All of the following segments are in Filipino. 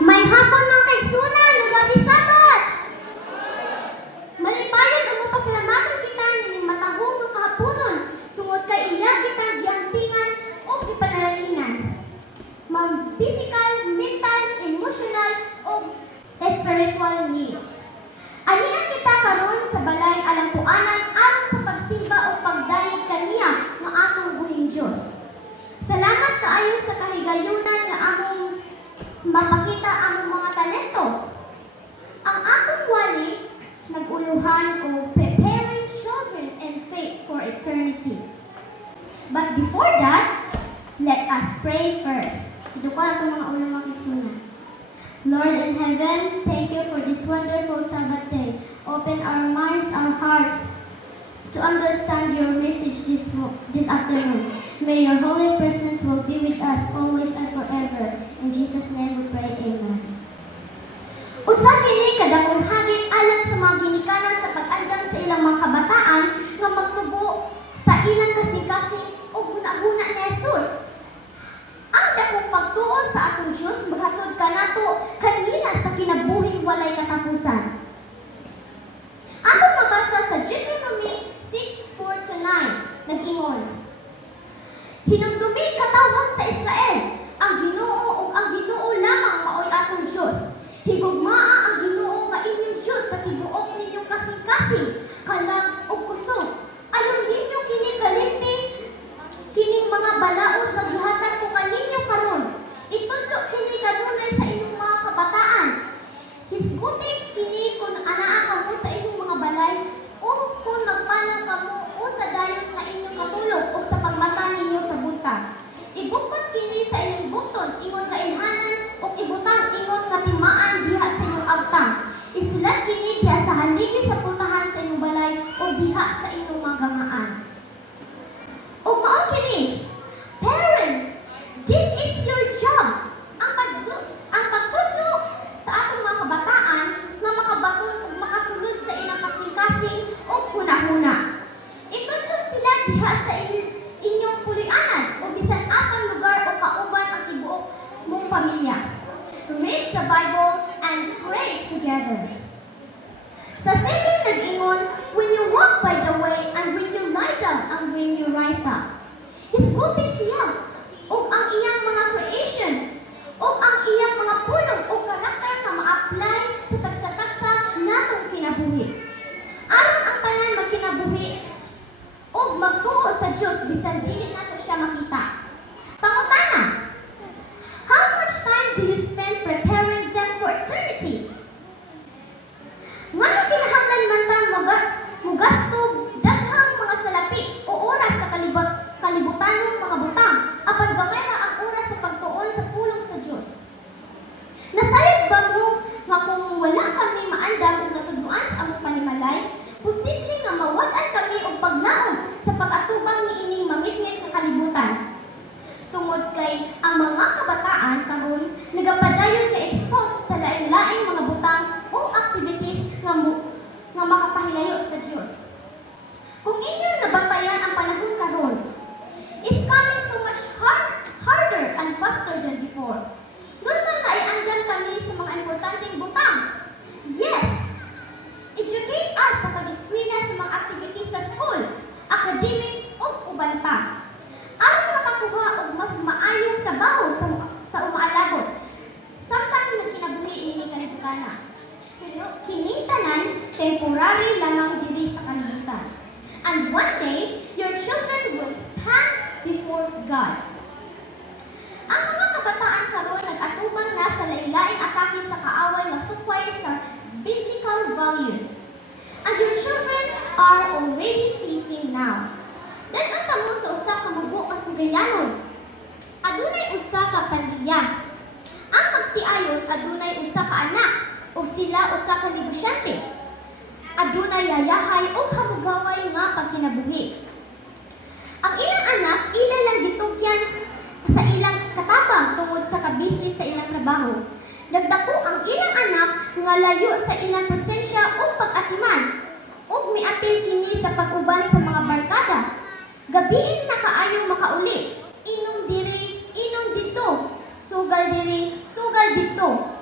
May hapon mga kaigsunan, lugabi sabat! Malipayon ang mapasalamatan kita nining matahong ng kahaponon tungod kay iya kita giantingan o gipanalangin. Physical, mental, emotional, o spiritual needs. Aniya kita karon sa balay alampuanan aron sa pagsimba o pagdayeg kaniya nga akong buhing Dios. Salamat kaayo sa kahigayunan nga among mapakita among mga talento. Ang akong wali naguluhan o preparing children in faith for eternity. But before that, let us pray first. Ito ko ang mga unang makikita. Lord in heaven, thank you for this wonderful Sabbath day. Open our minds, our hearts to understand your message this afternoon. May your holy presence will be with us always and forever. In Jesus' name we pray, amen. Usab kini kadakong hagit alang sa mga ginikanan sa pag-andam sa ilang mga kabataan nga magtubo sa ilang kasing-kasing o guna-guna ni Jesus. Ang dakong pagtuo sa atong Diyos maghatod kanato kanila sa kinabuhing walay katapusan. Atong mabasa sa Deuteronomy 6:4-9 nag-ingon, hinumdumi katawhan sa Israel, ang Ginoo o ang Ginoo lamang maoy atong Diyos. Higugmaa ang Ginoo nga inyong Diyos sa tibuok ninyong kasing-kasing, kalag o kusog. Ayon ninyo kini kalimti, kining mga balaod nga gihatag ko kaninyo karon. Itudlo kini kanunay sa inyong mga kabataan. Hisgutin kini kung anaa kamo sa inyong mga balay o kung magpanang kamo o sa dayon nga inyong matulog o sa pagmata ninyo sa buntag. Ibukos kini sa inyong bukton ingon nga ilhanan o ibutang ingon nga timaan diha sa inyong agtang. Isulat kini diha sa haligi sa putahan sa inyong balay o diha sa inyong mga gangaan. O mao kini, parents, this is your job. Ang pagtudlo sa atong mga kabataan nga makabaton ug makasulod sa ilang kasing-kasing o hunahuna. Itudlo sila diha sa inyong pulianan o bisan asang lugar o kauban ang tibuok mong pamilya. Read the Bible and pray together. Sa Savior nag-ingon, when you walk by the way and when you lie down and when you rise up. Hisguti siya o ang iyang mga creation o ang iyang mga pulong o karakter na ma-apply sa tagsa-tagsa natong kinabuhi. Aron ang tanan magkinabuhi o magtuo sa Diyos bisan dili nato siya makita. Pangutana, how much time do you spend preparing them for eternity? Ngano kinahanglan man tang mugastog daghang mga salapi o oras sa kalibutanong mga butang apan gamay ra ang oras sa pagtuon sa pulong sa Dios. Nasayod ba mo nga kung wala kami maandam ug natudloan sa among panimalay, posible nga mawad-an kami og paglaom sa pag-atubang niining mangitngit nga kalibutan. Tungod kay ang mga kabataan karon nagapadayon nga exposed sa lain-laing mga butang o activities nga makapahilayo sa Dios. Kung inyo nabantayan ang panahon karon, is coming so much harder and faster than before. Normal na iandam kami sa mga importanteng butang. Yes! Educate us sa pag-eskwela sa mga activities sa school, academic o uban pa. Aron makakuha og mas maayong trabaho sa umaalabot. Samtang na kinabuhi ini kalibutana. Pero kining tanan temporary lamang diri sa kalibutan. And one day, your children will stand before God. Ang mga kabataan karon nag-atubang na sa lain-laing atake sa kaaway nga sukway sa biblical values. And your children are already facing now. Dan ang tamo sa usa ka mubo ka sugayanon. Adunay usa ka pamilya. Ang magtiayon adunay usa ka anak o sila usa ka negosyante. Adunay yayahay o hamugaway nga pagkinabuhi. Ang ilang anak ilan lang gitugyan sa ilang katabang tungod sa kabisi sa ilang trabaho. Nagdako ang ilang anak nga layo sa ilang presensya o pag-atiman ug miapil kini sa pag-uban sa mga barkada. Gabiin na kaayong makauli. Inom diri, inom dito. Sugal diri, sugal dito.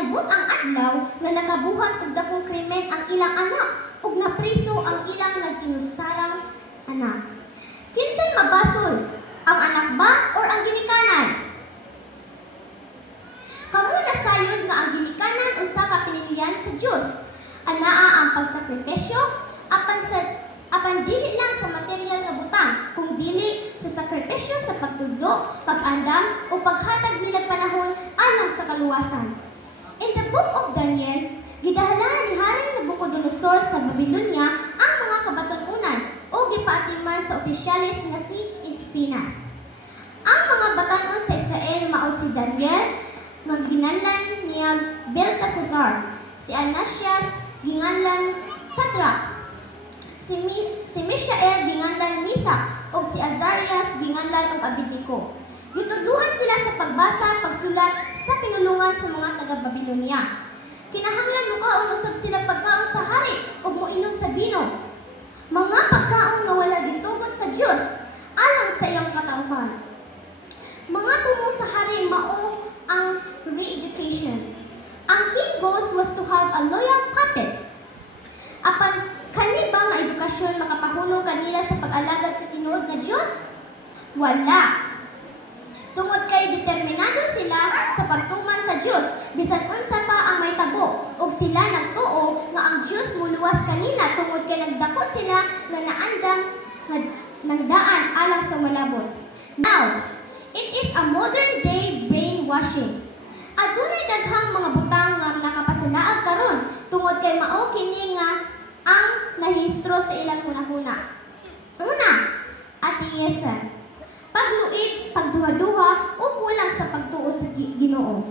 Niabot ang adlaw nga nakabuhat og dakong krimen ang ilang anak ug napriso ang ilang nagtinusarang anak. Kinsay mabasol? Ang anak ba or ang ginikanan? Kamo nasayod nga ang ginikanan usa ka pinilian sa Dios. Anaa ang pagsakripisyo apan dili lang sa material nga butang, kung dili sa sakripisyo sa pagtudlo, pag-andam o paghatag nila panahon alang sa kaluwasan. In the book of Daniel, gidahalahan ni Haring Nabucodonosor sa Babylonia ang mga kabatanunan o gipaatiman sa opisyalis nga si Espinas. Ang mga batanon sa Israel mao si Daniel, nga ginganlan niya Belteshazzar, si Ananias ginganlan Sadrach, si Mishael ginganlan Misa, o si Azarias ginganlan og Abednego. Gitudluan sila sa pagbasa pagsulat sa pinulungan sa mga taga-Babylonia. Kinahanglan mukaon usab sila pagkaon sa hari ug moinom sa bino. Mga pagkaon nga wala gitugot sa Dios alang sa iyang katawhan. Mga tumong sa hari mao ang re-education. Ang king goals was to have a loyal puppet. Apan kani ba nga edukasyon makapahulog kanila sa pag-alagad sa tinuod nga Dios? Wala. Tungod kay determinado sila sa pagtuman sa Dios, bisan unsa pa ang may tabo, ug sila nagtuo nga ang Dios muluwas kanila tungod kay nagdako sila nga naandam ng daan alang sa walabot. Now, it is a modern day brainwashing. Adunay daghang mga butang nga nakapasanaag karon tungod kay mao kini nga ang nahistro sa ilang hunahuna. Una, atheism. Pagluid, pagduha-duha, o kulang sa pagtuo sa Ginoo.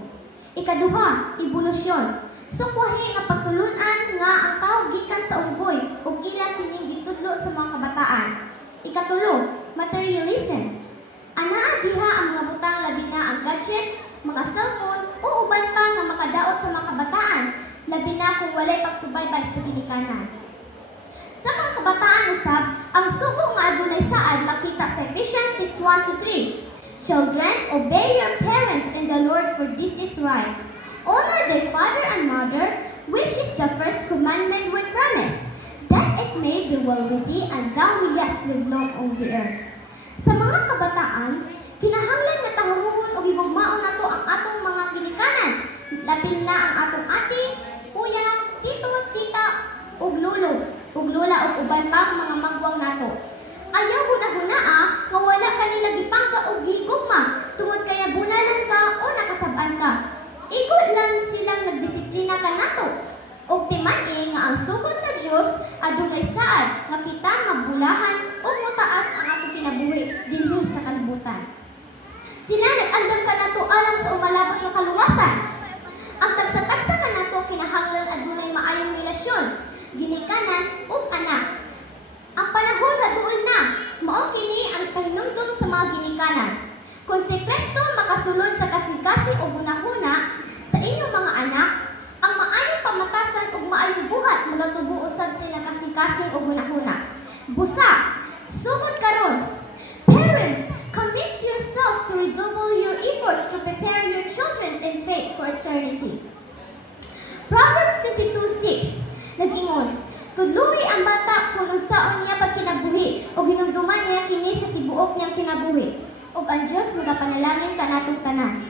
Ikaduha, evolusyon. Sukwahi nga pagtulunan nga ang tao gikan sa unggoy ug ila kining gitudlo sa mga kabataan. Ikatulo, materialism. Anaa diha ang mga butang labi na ang gadgets, mga cellphone o uban pa nga makadaot sa mga kabataan, labi na kung walay pagsubaybay sa ginikanan. Sa mga kabataan usab, ang sugo nga adunay saad makita sa Ephesians 6:1-3. Children, obey your parents in the Lord, for this is right. Honor thy father and mother, which is the first commandment with promise, that it may be well with thee and thou mayest live long on the earth. Sa mga kabataan, kinahanglan nga tahuhon o gigugmaon nato ang atong mga ginikanan. Labi na ang atong ate, kuya, tito, tita, ug lolo, ug lola ug uban pang mga magwang nato. Ayaw huna-hunaa nga wala kanila gipangka og gihigugma tungod kay bunalan ka o nakasab-an ka. Igod lang silang nagdisiplina ka nato. Og timay nga ang sugod sa Dios adunay saad nga kita mabulahan ug motaas ang atong kinabuhi dinhi sa kalibutan. Sila nag-andam ka nato alang sa umalabot nga kaluwasan. Ang tagsa-tagsa ka nato kinahanglan adunay maayong relasyon, ginikanan ug anak. Ang panahon na duol na, mao kini ang pahinumdum sa mga ginikanan. Kung si Kristo makasulod sa kasing-kasing o hunahuna sa inyong mga anak, ang maayong pamatasan ug maayong buhat magatubo usab sila kasing-kasing o hunahuna. Busa, sugod karon. Parents, commit yourself to redouble your efforts to prepare your children in faith for eternity. Proverbs 22:6 nag-ingon, tudluhi ang bata kung unsaon niya pagkinabuhi o hinumduman niya kini sa tibuok niyang kinabuhi. O ang Diyos magapanalangin kanatong tanan.